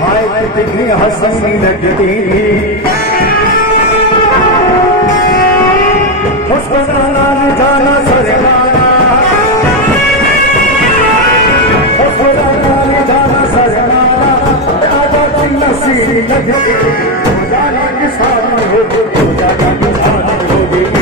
हाय कितनी हंसनी लगती थी मुस्कुराना जाना शर्माना मुस्कुराना जाना शर्माना आजा की नसीब लगती जाने की सामने होगी जाने की सामने होगी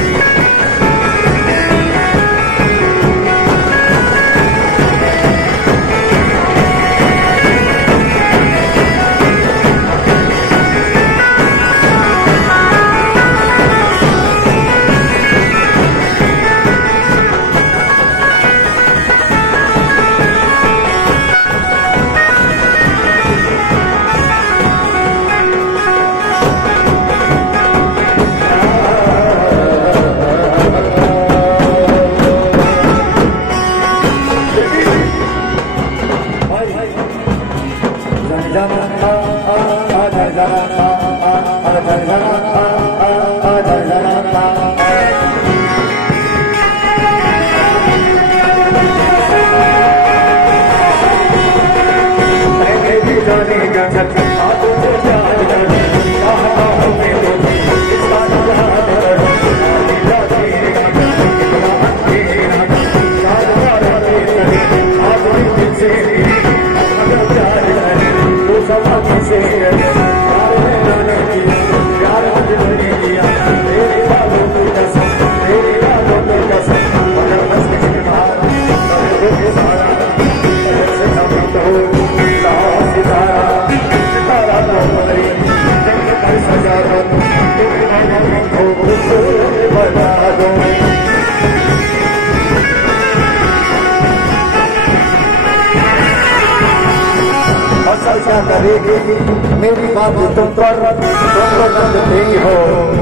क्या करेगी मेरी बात तुम पर लगते हो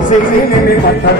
सीने में पत्थर